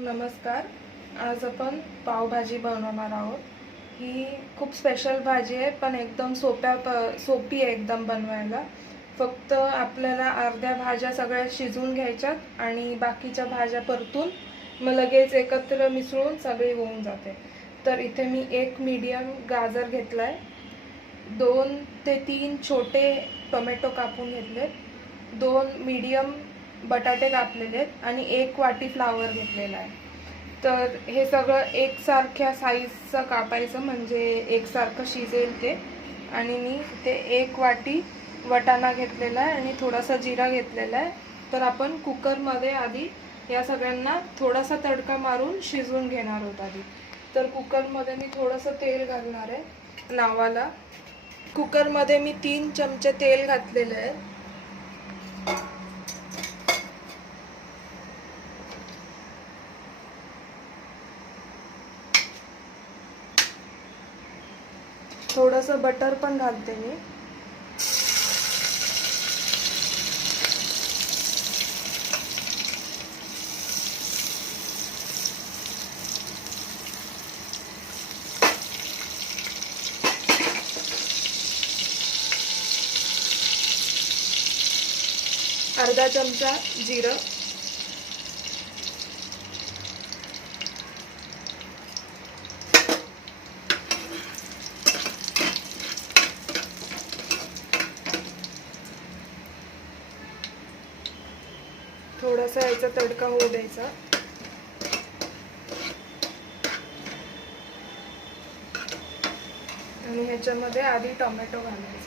नमस्कार. आज आपण पावभाजी बनवणार आहोत. ही खूप स्पेशल भाजी आहे पण एकदम सोप्या प सोपी आहे एकदम बनवायला. फक्त आपल्याला अर्ध्या भाज्या सगळ्या शिजवून घ्यायच्यात आणि बाकीच्या भाज्या परतून मग लगेच एकत्र मिसळून सगळी होऊन जाते. तर इथे मी एक मीडियम गाजर घेतला आहे दोन ते तीन छोटे टोमॅटो कापून घेतलेत. दोन मीडियम बटाटे कापलेले आहेत आणि एक वाटी फ्लावर घेतलेला आहे. तर हे सगळं एकसारख्या साईजचं कापायचं म्हणजे एकसारखं शिजेल ते. आणि मी ते एक वाटी वटाणा घेतलेला आहे आणि थोडासा जिरा घेतलेला आहे. तर आपण कुकरमध्ये आधी या सगळ्यांना थोडासा तडका मारून शिजवून घेणार आहोत आधी. तर कुकरमध्ये मी थोडंसं तेल घालणार आहे नावाला. कुकरमध्ये मी तीन चमचे तेल घातलेले आहे. थोडंसं बटर पण घालते मी. अर्धा चमचा जिरं. थोडासा याचा तडका होऊ द्यायचा. आणि ह्याच्यामध्ये आधी टोमॅटो घालायचा.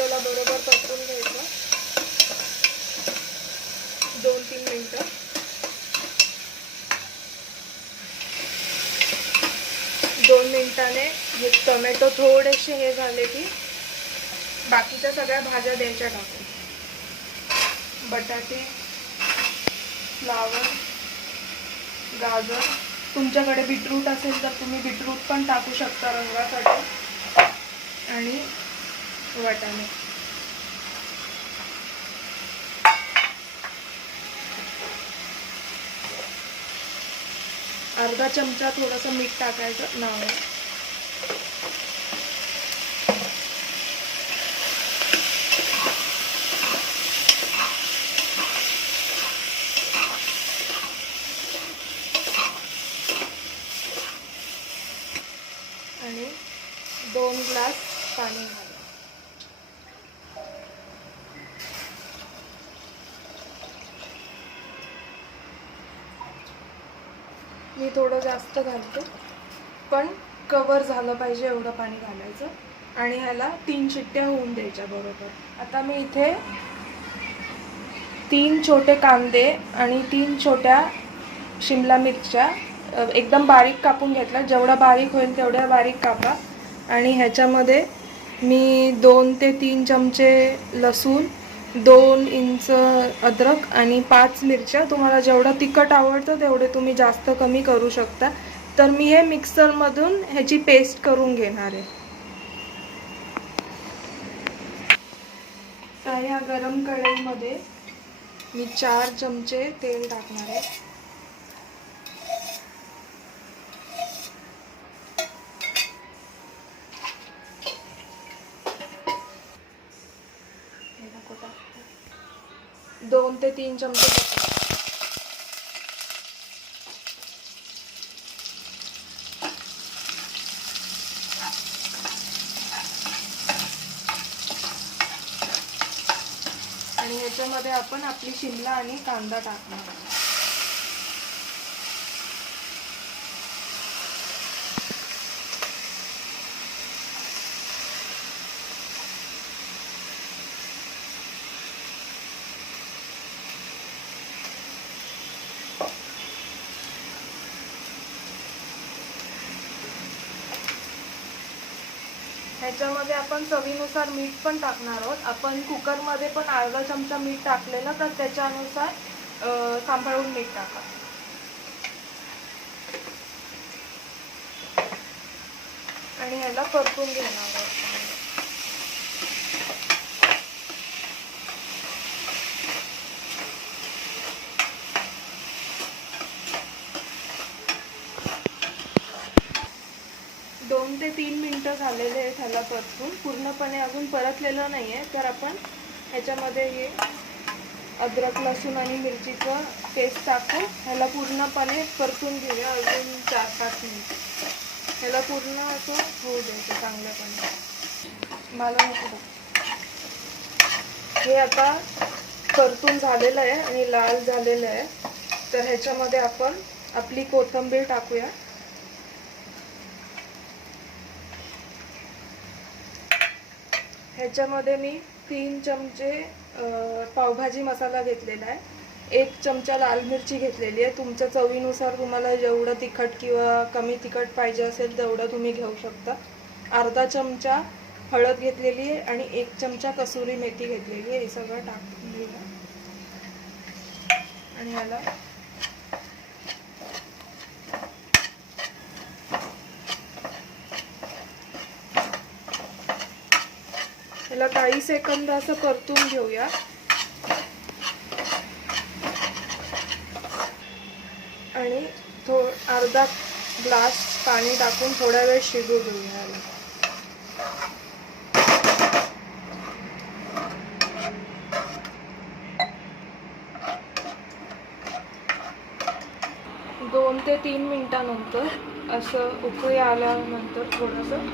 टोमॅटोला बरोबर परतून घ्यायचं. दोन तीन मिनटं. दोन मिनिटाने हे टोमॅटो थोडेसे हे झाले की बाकीच्या सगळ्या भाज्या द्यायच्या टाकून. बटाटे फ्लावर गाजर. तुमच्याकडे बीटरूट असेल तर तुम्ही बीटरूट पण टाकू शकता रंगासाठी. वाटाणे अर्धा चमचा थोडासा मीठ टाकायचं नाव आणि दोन ग्लास पाणी घाला मी थोडं जास्त घालते. पण कवर झालं पाहिजे एवढं पाणी घालायचं. आणि ह्याला तीन चिट्ट्या होऊन द्यायच्या बरोबर. आता मी इथे तीन छोटे कांदे आणि तीन छोट्या शिमला मिरच्या एकदम बारीक कापून घेतल्या. जेवढा बारीक होईल तेवढ्या बारीक कापा. आणि ह्याच्यामध्ये मी दोन ते तीन चमचे लसूण दोन इंच अद्रक आणि पाच मिरच्या. तुम्हाला जेवढं तिखट आवडतं तेवढे तुम्ही जास्त कमी करू शकता. तर मी हे मिक्सरमधून ह्याची पेस्ट करून घेणार आहे. तर ह्या गरम कढईमध्ये मी चार चमचे तेल टाकणार आहे. दोन ते तीन चमचे आणि ह्याच्यामध्ये आपण आपली शिमला आणि कांदा टाकणार. ह्याच्यामध्ये आपण चवीनुसार मीठ पण टाकणार आहोत. आपण कुकरमध्ये पण अर्धा चमचा मीठ टाकलेलं तर त्याच्यानुसार सांभाळून मीठ टाका. आणि ह्याला परतून घेणार आहोत. ते तीन मिनटं झालेले आहेत ह्याला परतून. पूर्णपणे अजून परतलेलं नाही आहे तर आपण ह्याच्यामध्ये हे अद्रक लसूण आणि मिरचीचं पेस्ट टाकू. ह्याला पूर्णपणे परतून घेऊया अजून चार पाच मिनिट. ह्याला पूर्ण असं होऊ द्यायचं चांगल्यापणे. मला नको हे आता परतून झालेलं आहे आणि लाल झालेलं आहे. तर ह्याच्यामध्ये आपण आपली कोथिंबीर टाकूया. ह्याच्यामध्ये मी तीन चमचे पावभाजी मसाला घेतलेला आहे. एक चमचा लाल मिरची घेतलेली आहे. तुमच्या चवीनुसार तुम्हाला जेवढं तिखट किंवा कमी तिखट पाहिजे असेल तेवढं तुम्ही घेऊ शकता. अर्धा चमचा हळद घेतलेली आहे आणि एक चमचा कसुरी मेथी घेतलेली आहे. हे सगळं टाकून आणि याला याला काही सेकंद असं परतून घेऊया. आणि थो अर्धा ग्लास पाणी टाकून थोडा वेळ शिजू देऊया दोन ते तीन मिनटानंतर असं उकळी आल्यानंतर थोडंसं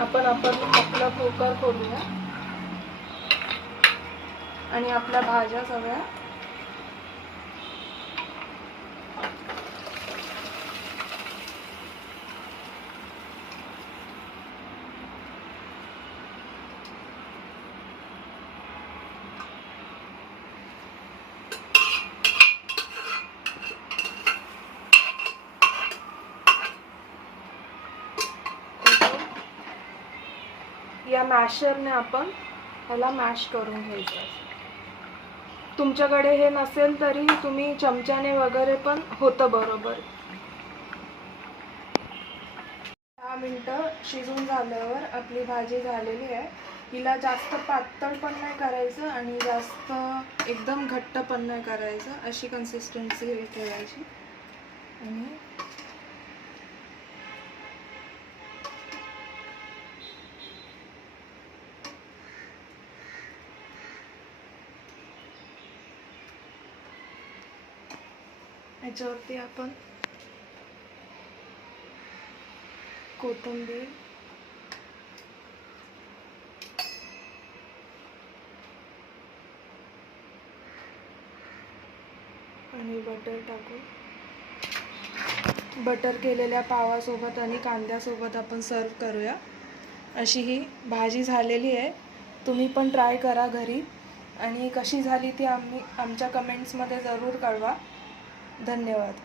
आपण आपण आपला कुकर खोलूया. आणि आपल्या भाज्या सगळ्या. या मॅशरने आपण ह्याला मॅश करून घ्यायचं तुमच्याकडे हे नसेल तरी तुम्ही चमच्याने वगैरे पण होतं बरोबर. दहा मिनटं शिजून झाल्यावर आपली भाजी झालेली आहे. हिला जास्त पातळ पण नाही करायचं आणि जास्त एकदम घट्ट पण नाही करायचं. अशी कन्सिस्टन्सी ठेवायची. आणि याच्यावरती आपण कोथिंबीर आणि बटर टाकू बटर केलेल्या पावासोबत आणि कांद्यासोबत आपण सर्व करूया. अशी ही भाजी झालेली आहे. तुम्ही पण ट्राय करा घरी. आणि कशी झाली ती आम्ही आमच्या कमेंट्समध्ये जरूर कळवा. धन्यवाद